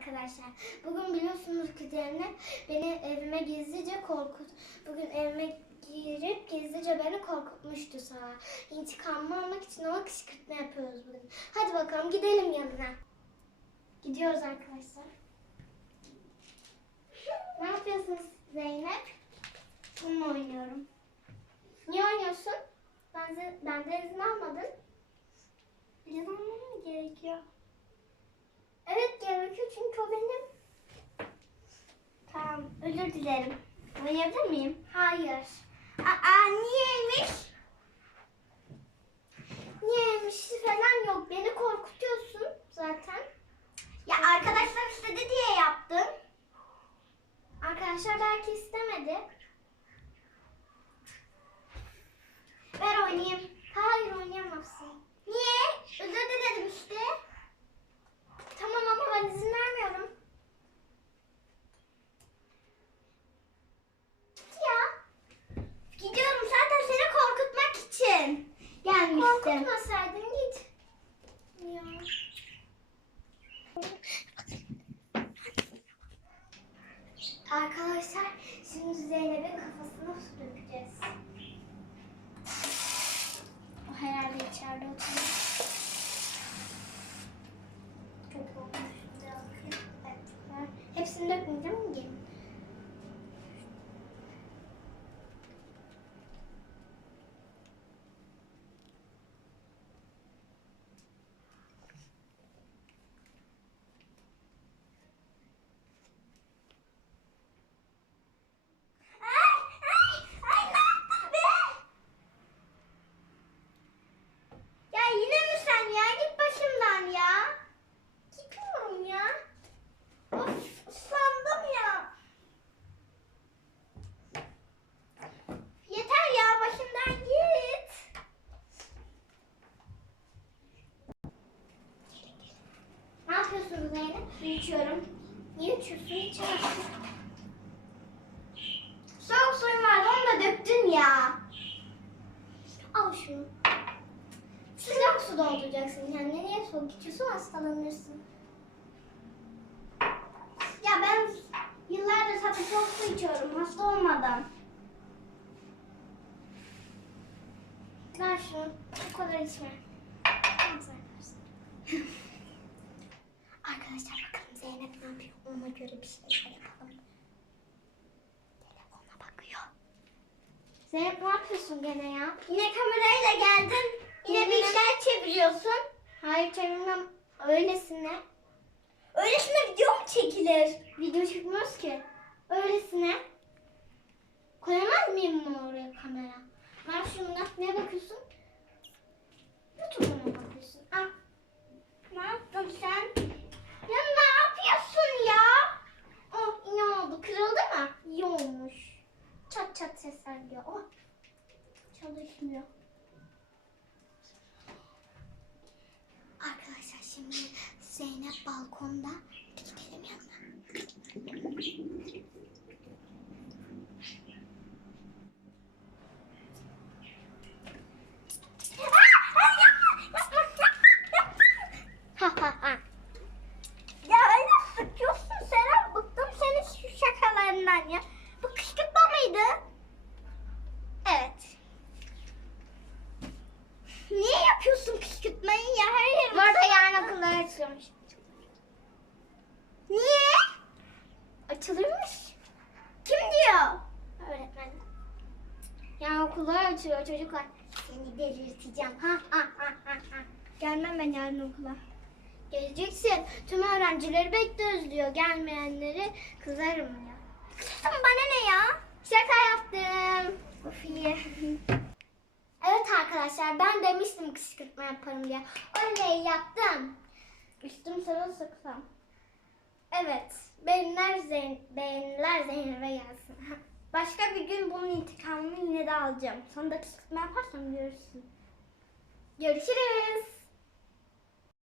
arkadaşlar. Bugün biliyorsunuz ki Zeynep beni evime gizlice korkut. Bugün evime girip gizlice beni korkutmuştu sana. İntikamımı almak için ona kışkırtma yapıyoruz bugün. Hadi bakalım gidelim yanına. Gidiyoruz arkadaşlar. Ne yapıyorsunuz Zeynep? Bununla oynuyorum. Niye oynuyorsun? Ben de, benden izin almadın. İzin almam gerekiyor? Evet gerekiyor çünkü o benim. Tamam özür dilerim. Oynayabilir miyim? Hayır. Aa niyeymiş? Niyeymiş falan yok. Beni korkutuyorsun zaten. Ya arkadaşlar istedi diye yaptım. Arkadaşlar belki istemedi. Ver oynayayım. Hayır oynayamazsın. Niye? Özür dilerim işte. Tamam ama ben izin vermiyorum. Git ya. Gidiyorum zaten seni korkutmak için. Gelmiştim. Korkutmasaydın git. Ya. Arkadaşlar şimdi Zeynep'in kafasına su dökeceğiz. O herhalde içeride oturuyor. Çok olmuş. Evet. ben Hepsini dökmeyeceğim. Gelin. Ay, ay, ay ne yaptın be? Ya yine mi sen ya? Git başımdan ya. Gitmiyorum ya. Of ıslandım ya. Yeter ya başımdan git. Ne Su içiyorum. Niye içiyorsun? İçemezsin. Soğuk suyum vardı onu da döktün ya. Al şunu. Sıcak su dolduracaksın kendine. Niye soğuk içiyorsun hastalanırsın. Ya ben yıllardır zaten soğuk su içiyorum hasta olmadan. Ver şunu. Bu kadar içme. Al sen. Arkadaşlar bakalım Zeynep ne yapıyor. Ona göre bir şeyler yapalım. Telefona bakıyor. Zeynep ne yapıyorsun gene ya? Yine kamerayla geldin. Yine bir işler çeviriyorsun. Hayır çevirmem. Öylesine. Öylesine video mu çekilir? Video çekmiyoruz ki. Öylesine. Koyamaz mıyım bunu oraya kamera? Ver şunu. Neye bakıyorsun? YouTube'a mı bakıyorsun? Al. Ne yaptın sen? Ya ne yapıyorsun ya? Oh iyi oldu. Kırıldı mı? İyi olmuş. Çat çat sesler geliyor. Oh. Çalışmıyor. Arkadaşlar şimdi Zeynep balkonda. Gidelim yanına. Ha ha ha. Ya öyle sıkıyorsun Serap. Bıktım senin şu şakalarından ya. Bu kışkırtma mıydı? Evet. Niye yapıyorsun kışkırtmayı ya? Her yerim... Bu arada yarın açılıyormuş. Niye? Açılırmış. Kim diyor? Öğretmen. Yarın okullar açıyor çocuklar. Seni delirteceğim. Ha ha ha ha ha. Gelmem ben yarın okula. Geleceksin. Tüm öğrencileri bekliyoruz diyor. Gelmeyenleri kızarım ya. Kızım bana ne ya? Şaka yaptım. Of iyi. evet arkadaşlar ben demiştim kışkırtma yaparım diye. Oley yaptım. Üstüm sırılsıklam. Evet. Beğeniler, Zeyn beğeniler Zeynep'e gelsin. Başka bir gün bunun intikamını yine de alacağım. Sonra da kışkırtma yaparsam görürsün. Görüşürüz.